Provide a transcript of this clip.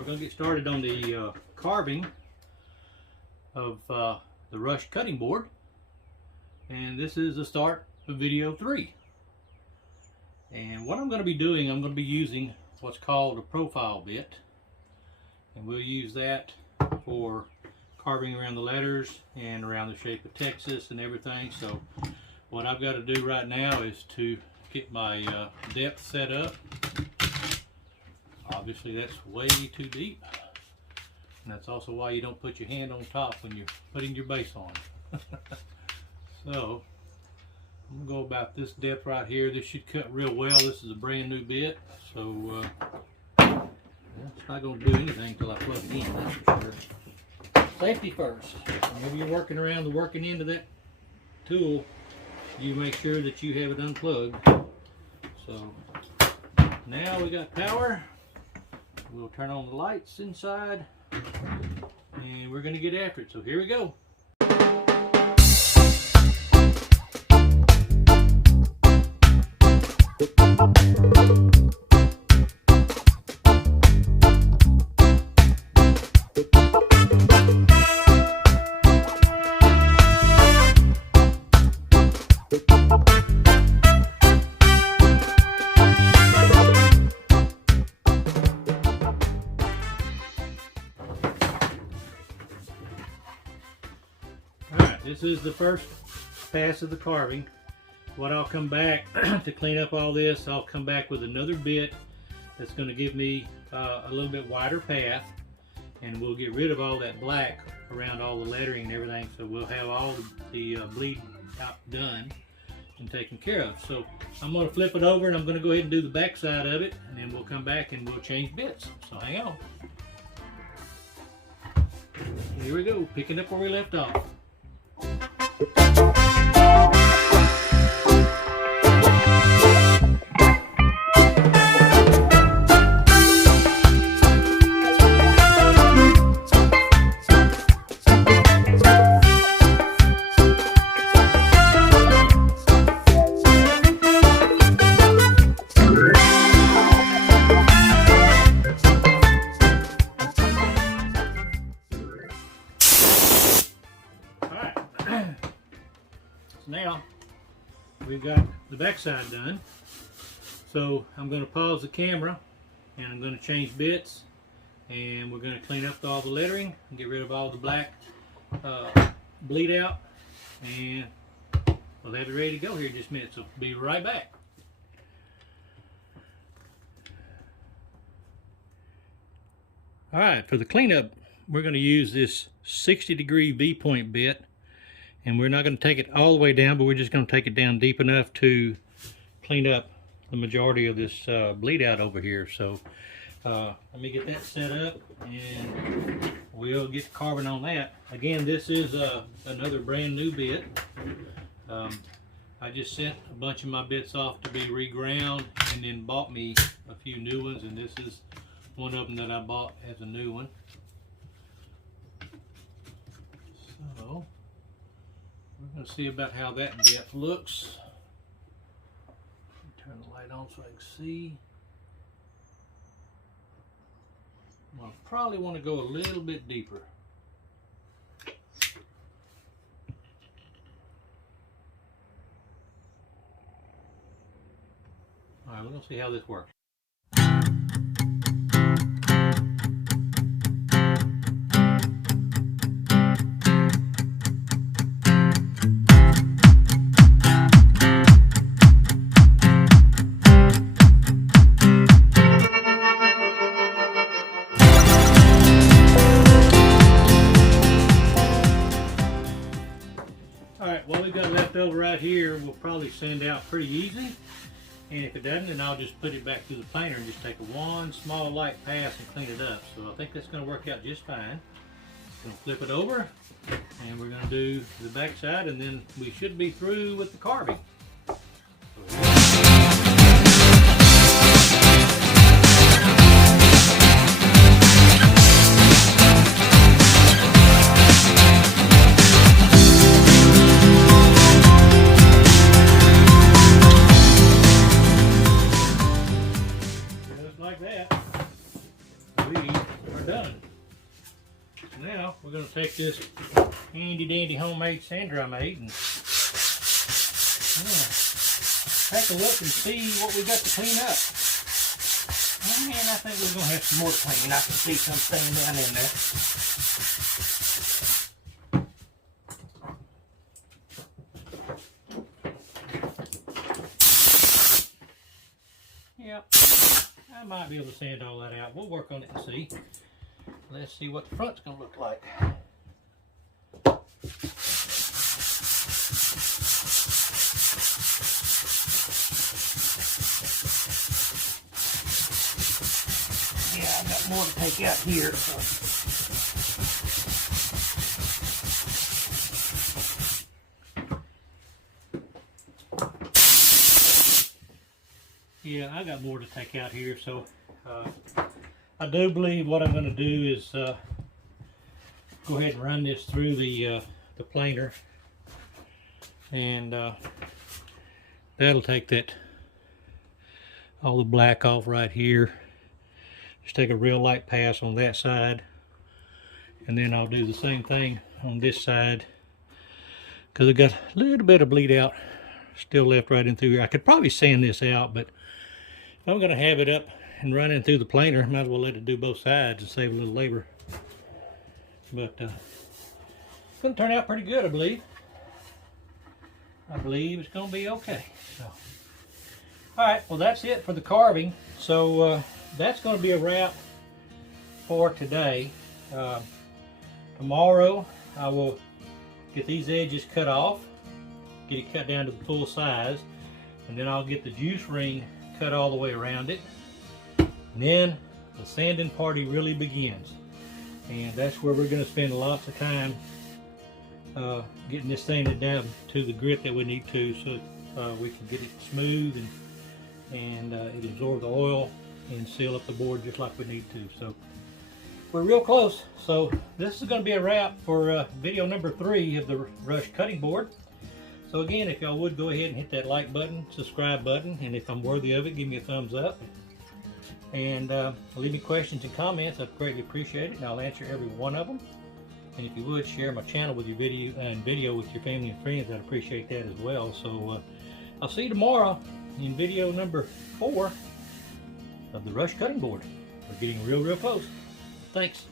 we're going to get started on the carving of the rush cutting board, and this is the start of video 3. And what I'm going to be doing, I'm going to be using what's called a profile bit, and we'll use that for carving around the letters and around the shape of Texas and everything. So what I've got to do right now is to get my depth set up. Obviously that's way too deep, and that's also why you don't put your hand on top when you're putting your base on. So I'm gonna go about this depth right here. This should cut real well. This is a brand new bit, so it's not gonna do anything until I plug it in, that's for sure. Safety first. Whenever you're working around the working end of that tool, you make sure that you have it unplugged. So now we got power. We'll turn on the lights inside and we're going to get after it. So here we go. This is the first pass of the carving. What I'll come back to clean up all this, I'll come back with another bit that's going to give me a little bit wider path, and we'll get rid of all that black around all the lettering and everything, so we'll have all the bleed out done and taken care of. So I'm going to flip it over and I'm going to go ahead and do the back side of it, and then we'll come back and we'll change bits. So hang on. Here we go, picking up where we left off. Now we've got the backside done, so I'm going to pause the camera and I'm going to change bits, and we're going to clean up all the lettering and get rid of all the black bleed out, and we'll have it ready to go here in just a minute. So be right back. Alright, for the cleanup we're going to use this 60-degree V-point bit. And we're not going to take it all the way down, but we're just going to take it down deep enough to clean up the majority of this bleed out over here. So let me get that set up and we'll get carving on that. Again, this is another brand new bit. I just sent a bunch of my bits off to be reground and then bought me a few new ones, and this is one of them that I bought as a new one. So we're going to see about how that depth looks. Turn the light on so I can see. I'll probably want to go a little bit deeper. Alright, we're going to see how this works. What we've got left over right here will probably sand out pretty easy, and if it doesn't, then I'll just put it back through the planer and just take one small light pass and clean it up. So I think that's going to work out just fine. Going to flip it over, and we're going to do the back side, and then we should be through with the carving. are done. Now we're going to take this handy dandy homemade sander I made and take a look and see what we got to clean up. And I think we're going to have some more cleaning. I can see some staying down in there. Yep, I might be able to sand all that out. We'll work on it and see. Let's see what the front's going to look like. Yeah, I've got more to take out here. So. Yeah, I got more to take out here, so I do believe what I'm going to do is go ahead and run this through the planer, and that'll take that all the black off right here. Just take a real light pass on that side, and then I'll do the same thing on this side, because I got a little bit of bleed out still left right in through here. I could probably sand this out, but if I'm going to have it up and running through the planer, might as well let it do both sides and save a little labor. But it's going to turn out pretty good, I believe. I believe it's going to be okay. So, all right, well, that's it for the carving. So that's going to be a wrap for today. Tomorrow I will get these edges cut off, get it cut down to the full size, and then I'll get the juice ring cut all the way around it. And then the sanding party really begins, and that's where we're going to spend lots of time getting this sanded down to the grit that we need to, so we can get it smooth and it absorb the oil and seal up the board just like we need to. So we're real close. So this is going to be a wrap for video number 3 of the Rush cutting board. So again, if y'all would go ahead and hit that like button, subscribe button, and if I'm worthy of it, give me a thumbs up. And leave me questions and comments. I'd greatly appreciate it, and I'll answer every one of them. And if you would, share my channel with your video with your family and friends, I'd appreciate that as well. So I'll see you tomorrow in video number 4 of the Rush cutting board. We're getting real close. Thanks.